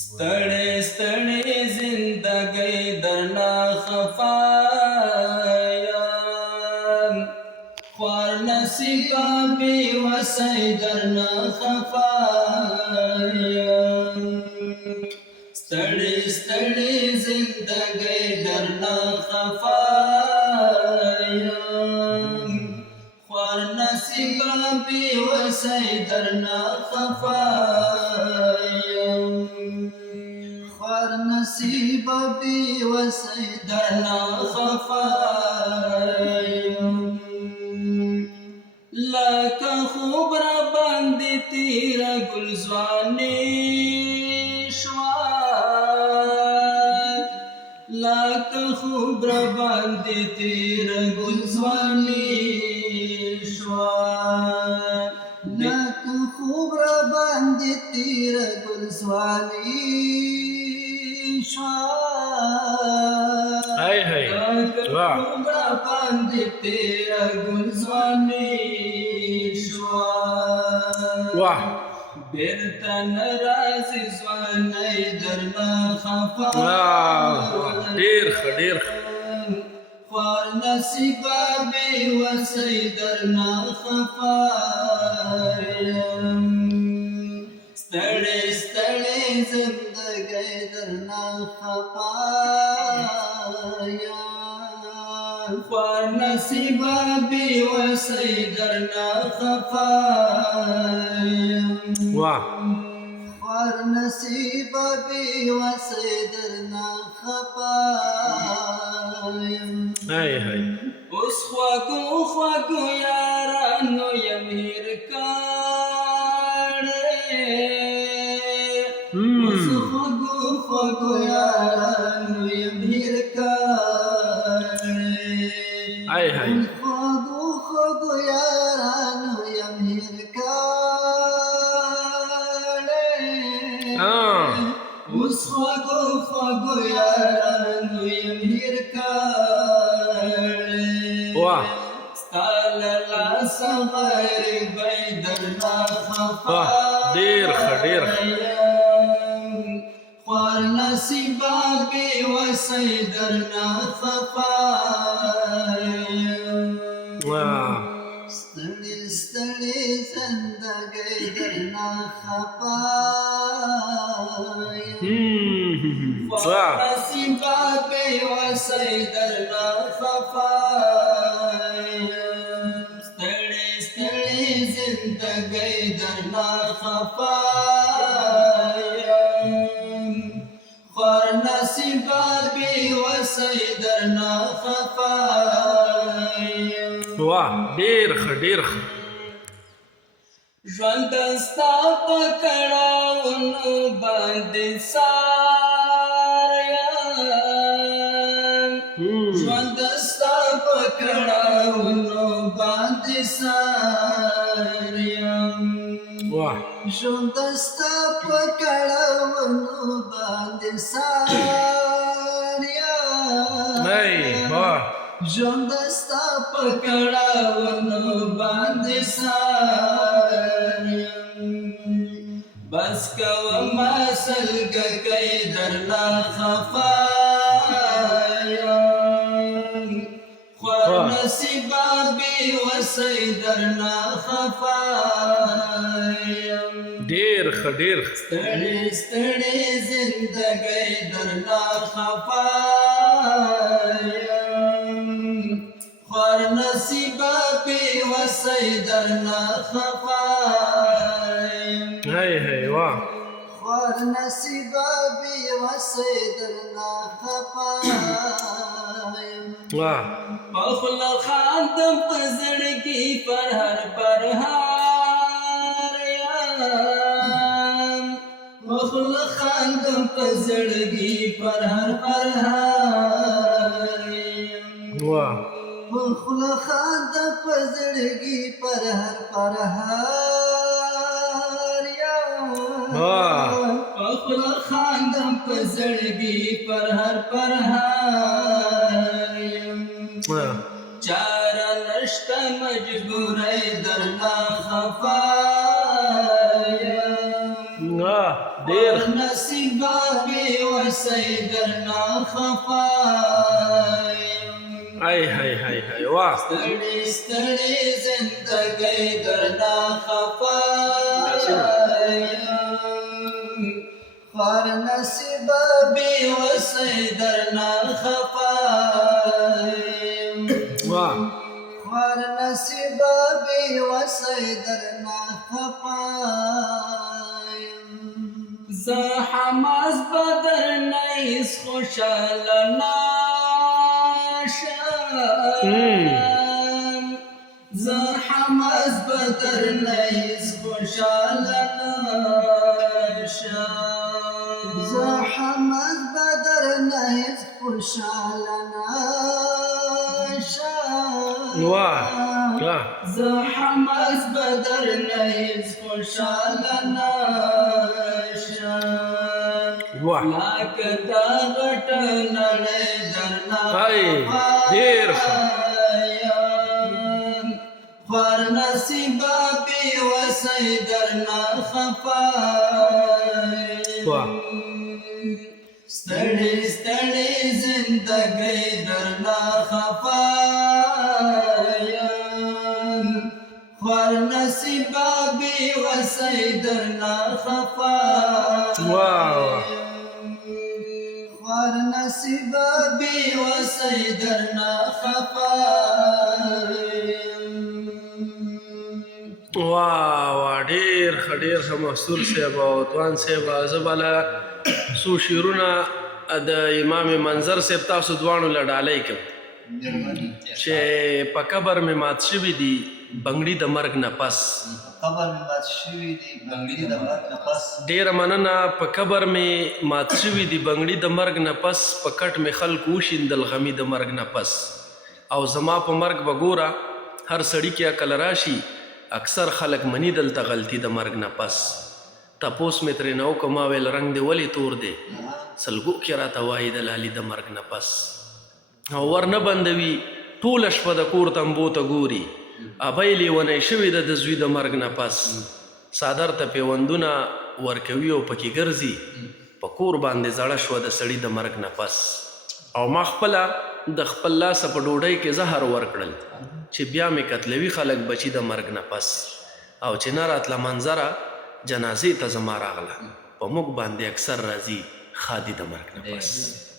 ستړې ستړې زندګۍ درنا خفا یم خوار نصیبه بې وسی درنا خفا یم ستړې ستړې زندګۍ درنا خفا یم خوار نصیبه بې وسی درنا خفا یم خوار نصیبه بې وسی درنا خفا یم لکه خوب را باندې تیره ګلځواني شوه لکه خوب را باندې تیره ګلځواني شوه لکه خوب را باندې تیره ګلځواني هاي هاي واہ واہ بیرته ناراضي ځواني درنا خفا ډېر ښه ډېر ښه خوار نصیبه بې وسی درنا خفا یم ستړې ستړې زندګۍ درنا خفا یم خوار نصیبه بې وسی درنا خفا یم واہ خوار نصیبه بې وسی درنا خفا یم هاي هاي اوس خواږو خواږو یارانو یم هېر کړی اوس خواږو خواږو یارانو یم هېر کړی هاي هاي خواږو خواږو یارانو یم هېر کړی اوس خواږو خواږو یارانو یم هېر کړی واہ ستا له لاسه غریبۍ درنا خفا ډېر ښه ډېر ښه یم خوار نصیبه بې وسی درنا خفا یم ستړې ستړې زندګۍ درنا خفا یم خوار نصیبه بې وسی درنا خفا یم ستړې ستړې زندګۍ درنا خفا یم خوار نصیبه بې وسی درنا خفا یم واہ ډېر ښه ډېر ښه ژوند ستا په کړاوونو باندې سار یم ژوند ستا په کړاوونو باندې سار یم واہ ژوند ستا په کړاوونو باندې سار یم هاي واہ ژوند ستا په کړاوونو باندې سار یم بس کومه سلګۍ درنا خفا یم خوار نصیبه بې وسی درنا خفا یم ډېر ښه ډېر ښه ستړې ستړې زندګۍ درنا خفا یم خوار نصیبه بې وسی درنا خفا یم هاي هاي واہ خوار نصیبه بې وسی درنا خفا یم واہ په خوله خاندم په زړګي پر هر پرهار یم په خوله خاندم په زړګي پر هر پرهار یم واہ په خوله خاندم په زړګي پر هر پرهار یم واہ په خوله خاندم په زړګي پر هر پرهار یم چاره نشته مجبوری درنا خفا یم ډېر نصیب نصیبا بی وسی درنا خفایم ای هی هی هی واه ستړي ستړي زندګۍ درنا خفایم خوار نصیبا بی وسی درنا خفایم واه خوار نصیبا بی وسی درنا خفایم زه حماس بدر نیس خوشحال ناشم زه حماس بدر نیس خوشحال ناشم زه حماس بدر نیس خوشحال ناشم واه واه زه حماس بدر نیس خوشحال ناشم واه لکه دا غټ نړۍ درنا ای ډېر ښه خفایم خوار نصیبه بې وسی درنا خفایم واه ستړي ستړي زندګۍ درنا خفایم خوار نصیبه بې وسی درنا خفایم واه خوار نصیبه بی وسی درنا خفایم واه واه ډېر ښه محصول صاحب او توان صاحب زه بله څو شعرونه د امام منظر صاحب تاسو دواړو له ډالۍ کوم چې په قبر مې مات شوي دي بنګړي د مرګ نه پس قبر می مات شوی دی بنگلی د مرګ نه پس ډېره مننه په قبر مې مات شوي دي بنګړي د مرګ نه پس په کټ مې خلکو وشیندل غمي د مرګ نه پس او زما په مرګ به ګوره هر سړي کې عقل راشي اکثر خلک مني دلته غلطي د مرګ نه پس تپوس مې ترې نه وکړه ما ویل رنګ دې ولې تور دی سلګو کې راته وایي د لالي د مرګ نه پس او ور نه بندوي ټوله شپه د کور تمبو ته ګوري ابۍ لیونی شوې ده د زوی د مرګ نه پس څادر ته پیوندونه ورکوي او پکې ګرځي په کور باندې زړه شوه د سړي د مرګ نه پس او ما خپله د خپل لاسه په ډوډۍ کې زهر ورکړل چې بیا مې قتلوي خلک بچي د مرګ نه پس او چې نه راتله منظره جنازې ته زما راغله په موږ باندې اکثر راځي خادي د مرګ نه پس